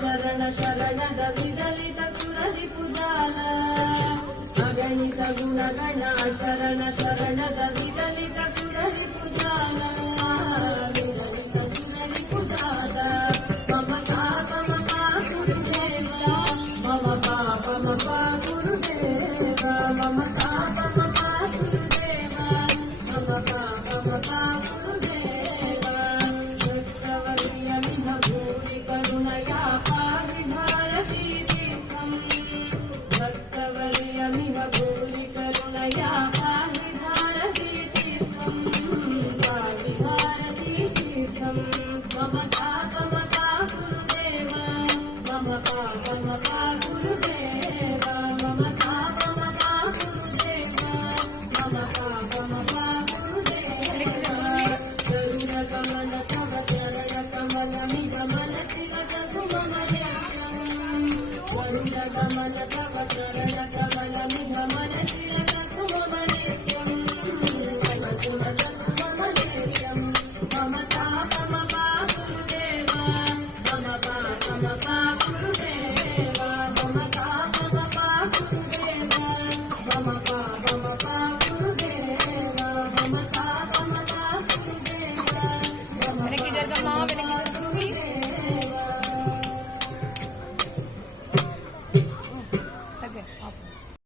ಶರಣ ಶರಣದ ವಿದಲಿತ ಕುಲದಿ ಪುಜಾಲ ಅಗಣಿತ ಗುಣಗಣ ಶರಣ ಶರಣದ ವಿದಲಿತ ಕುಲದಿ ಪುಜಾಲ ವಿದಲಿತ ಕುಲದಿ ಪುಜಾಲ ಮಮ ಪಾಪ ಗುರುದೇವ ಮಮ ಪಾಪ ಗುರುದೇವ ಮಮ ಪಾಪ ಗುರುದೇವ ಮಮ ಪಾಪ ಗುರುದೇವ ವೃಕ್ಷವರ್ಯ ಮಿಹ ಭೂರಿ ಕರುಣಯಾ ಪಾರಿ ಭಾರತೀ ತೀರ್ಥಂ ಭಕ್ತವರ್ಯಮಿಹ ಭೂರಿ ಕರುಣಯಾ ಪಾರಿ ಭಾರತೀ ತೀರ್ಥಂ ಪಾರಿ ಭಾರತೀ ತೀರ್ಥಂ ಮಮತಾ ಗುರುದೇವ ಮಮ ಪಾಪ ಗುರುದೇವ